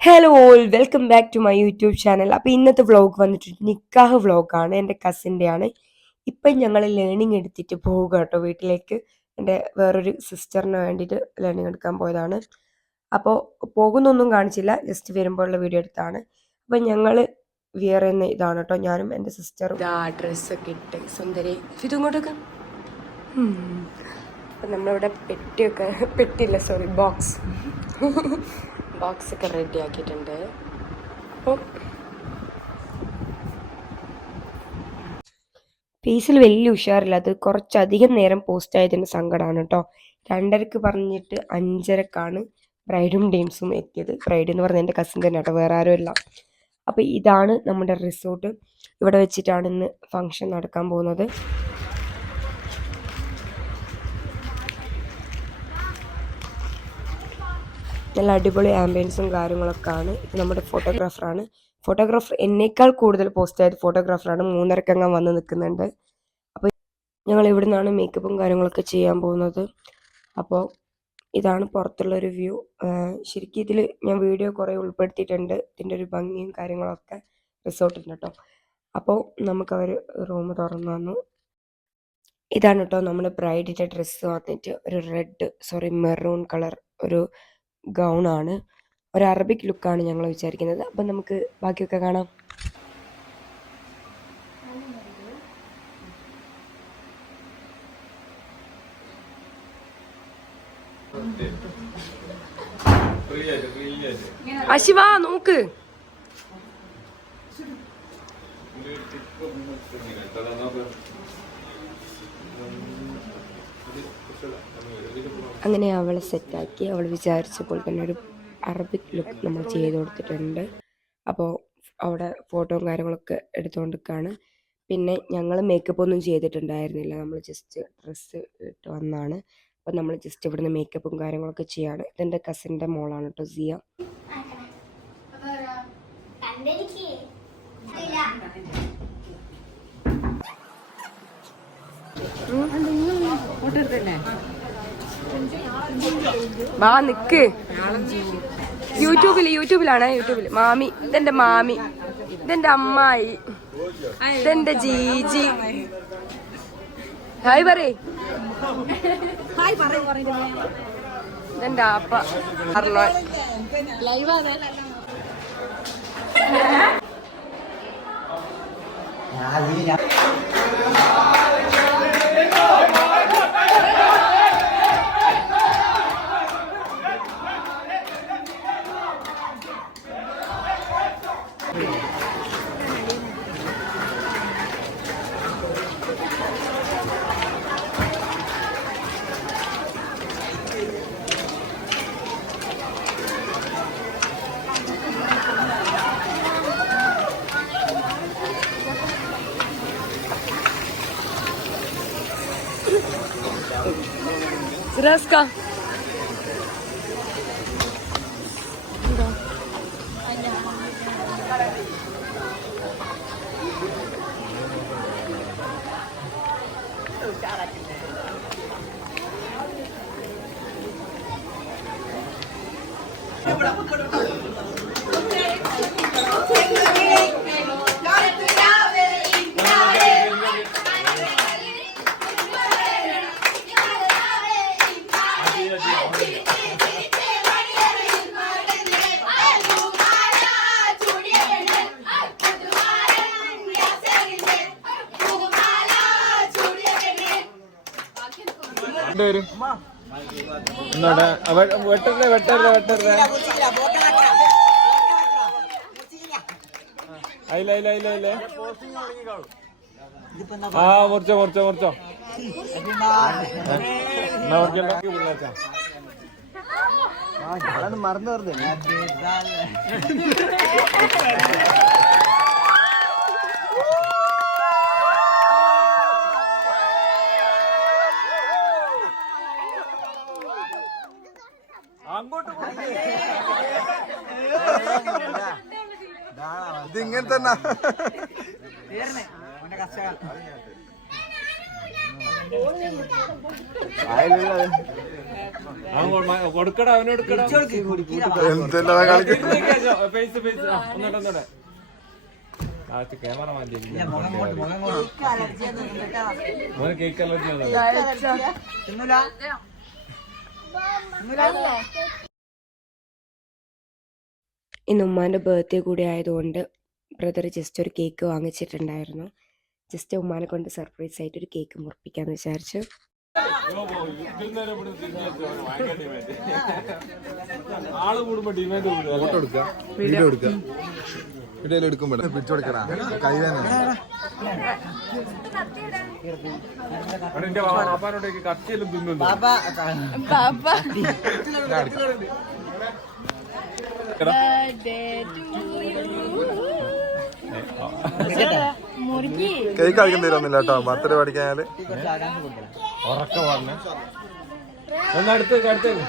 Hello all welcome back to my YouTube channel അപ്പോൾ ഇന്നത്തെ vlog വന്നിട്ട് നിക്കാഹ് വ്ളോഗാണ് എന്റെ കസിന്റെ ആണ്. ഇപ്പം ഞങ്ങൾ ലേണിംഗ് എടുത്തിട്ട് പോവുക കേട്ടോ വീട്ടിലേക്ക്. എന്റെ വേറൊരു സിസ്റ്ററിന് വേണ്ടിയിട്ട് ലേണിംഗ് എടുക്കാൻ പോയതാണ്. അപ്പോൾ പോകുന്നൊന്നും കാണിച്ചില്ല ജസ്റ്റ് വരുമ്പോഴുള്ള വീഡിയോ എടുത്താണ്. അപ്പം ഞങ്ങൾ വിയർ ചെയ്യുന്ന ഇതാണ് കേട്ടോ. ഞാനും എന്റെ സിസ്റ്ററും. ആ ഡ്രസ്സൊക്കെ ഇട്ട് സുന്ദരി ഇതും ഇങ്ങോട്ടൊക്കെ. അപ്പം നമ്മളിവിടെ പെട്ടിയൊക്കെ പെട്ടില്ല സോറി ബോക്സ് ബോക്സ് ഒക്കെ റെഡി ആക്കിയിട്ടുണ്ട്. അപ്പോൾ ഫേസിൽ വലിയ ഉഷാറില്ല. അത് കുറച്ചധികം നേരം പോസ്റ്റ് ആയതിന്റെ സങ്കടമാണ് കേട്ടോ. രണ്ടരക്ക് പറഞ്ഞിട്ട് അഞ്ചരക്കാണ് ബ്രൈഡും ഡീംസും എത്തിയത്. ബ്രൈഡ് എന്ന് പറഞ്ഞ എന്റെ കസിൻ തന്നെ കേട്ടോ വേറെ ആരും അല്ല. അപ്പോൾ ഇതാണ് നമ്മുടെ റിസോർട്ട് ഇവിടെ വെച്ചിട്ടാണ് ഇന്ന് ഫങ്ഷൻ നടക്കാൻ പോകുന്നത്. നല്ല അടിപൊളി ആംബിയൻസും കാര്യങ്ങളൊക്കെ ആണ്. ഇത് നമ്മുടെ ഫോട്ടോഗ്രാഫറാണ് ഫോട്ടോഗ്രാഫർ എന്നേക്കാൾ കൂടുതൽ പോസ്റ്റ് ആയത് ഫോട്ടോഗ്രാഫറാണ് മൂന്നരക്കങ്ങം വന്ന് നിൽക്കുന്നുണ്ട്. അപ്പോൾ ഞങ്ങൾ ഇവിടെ നിന്നാണ് മേക്കപ്പും കാര്യങ്ങളൊക്കെ ചെയ്യാൻ പോകുന്നത്? അപ്പോൾ ഇതാണ് പുറത്തുള്ള ഒരു വ്യൂ ശരിക്കും ഇതിൽ ഞാൻ വീഡിയോ കുറേ ഉൾപ്പെടുത്തിയിട്ടുണ്ട്. ഇതിന്റെ ഒരു ഭംഗിയും കാര്യങ്ങളൊക്കെ റിസോർട്ടിന്റെ കേട്ടോ അപ്പോൾ നമുക്കവർ റൂം തുറന്നു തന്നു. ഇതാണ് കേട്ടോ നമ്മുടെ ബ്രൈഡിന്റെ ഡ്രസ്സ് വന്നിട്ട് ഒരു റെഡ് സോറി മെറൂൺ കളർ ഒരു ഗൗൺ ആണ്. ഒരു അറബിക് ലുക്കാണ് ഞങ്ങൾ വിചാരിക്കുന്നത്. അപ്പം നമുക്ക് ബാക്കിയൊക്കെ കാണാം. അശിവ നോക്ക്. അങ്ങനെ അവളെ സെറ്റാക്കി. അവൾ വിചാരിച്ച പോലെ തന്നെ ഒരു അറബിക് ലുക്ക് നമ്മൾ ചെയ്ത് കൊടുത്തിട്ടുണ്ട്. അപ്പോൾ അവിടെ ഫോട്ടോയും കാര്യങ്ങളൊക്കെ എടുത്തുകൊണ്ടിരിക്കുകയാണ് പിന്നെ ഞങ്ങൾ മേക്കപ്പ് ഒന്നും ചെയ്തിട്ടുണ്ടായിരുന്നില്ല. നമ്മൾ ജസ്റ്റ് ഡ്രസ്സ് ഇട്ട് വന്നാണ്. അപ്പോൾ നമ്മൾ ജസ്റ്റ് ഇവിടുന്ന് മേക്കപ്പും കാര്യങ്ങളൊക്കെ ചെയ്യാണ്. ഇതെന്റെ കസിന്റെ മോളാണ് കേട്ടോ സിയ. വാ നിക്ക്. യൂട്യൂബിൽ യൂട്യൂബിലാണ് യൂട്യൂബിൽ മാമി ഇതെന്റെ മാമി. ഇതെന്റെ അമ്മായി. ഇതെന്റെ ജീജി. ഹായ് പറയ്. ഇതെന്റെ അപ്പ? Arnon Zrazka. Bravo, bravo, bravo. ആ മറന്നു പറഞ്ഞേ ഇത് ഇങ്ങനെ തന്നെ കൊടുക്കടാ കേക്ക് അലർജി ഇന്ന് ഉമ്മാന്റെ ബർത്ത്ഡേ കൂടി ആയതുകൊണ്ട് ബ്രദർ ജസ്റ്റ് ഒരു കേക്ക് വാങ്ങിച്ചിട്ടുണ്ടായിരുന്നു. ജസ്റ്റ് ഉമ്മാനെ കൊണ്ട് സർപ്രൈസ് ആയിട്ട് ഒരു കേക്ക് മുറിപ്പിക്കാന്ന് വിചാരിച്ചു. ആൾ കൂടുമ്പോ ഡിമാൻഡ് കൂടും എടുക്കുക വീഡിയോ എടുക്കുക വീഡിയോ എടുക്കുമ്പോൾ പിടിച്ചു കൊടുക്കണ കൈ വേന എന്റെ പാപ്പാനോടേക്ക് കത്തിയെല്ലാം തിന്നുന്നു. കേക്ക് കഴിക്കാൻ തരുന്നില്ല കേട്ടോ. ബർത്ത്ഡേ പഠിക്കാനാല് ഉറക്ക പറഞ്ഞ ഒന്ന് അടുത്തേക്ക് അടുത്തേക്ക്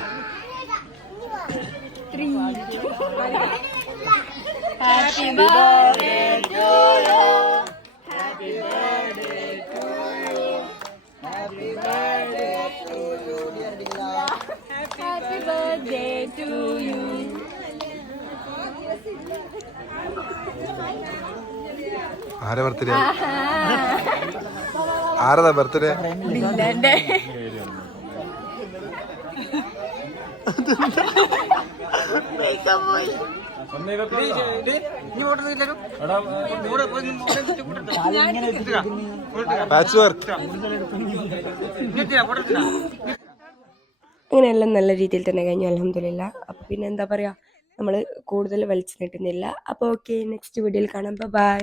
Happy birthday to you. ആരെ ബർത്ത്ഡേ ആരതാ ബർത്ത്ഡേ പാച്ച് വർക്ക് അങ്ങനെയെല്ലാം നല്ല രീതിയിൽ തന്നെ കഴിഞ്ഞു അലഹമില്ല അപ്പൊ പിന്നെ എന്താ പറയുക നമ്മൾ കൂടുതൽ വലിച്ചു നീട്ടുന്നില്ല. അപ്പോൾ ഓക്കെ നെക്സ്റ്റ് വീഡിയോയിൽ കാണാം. ബൈ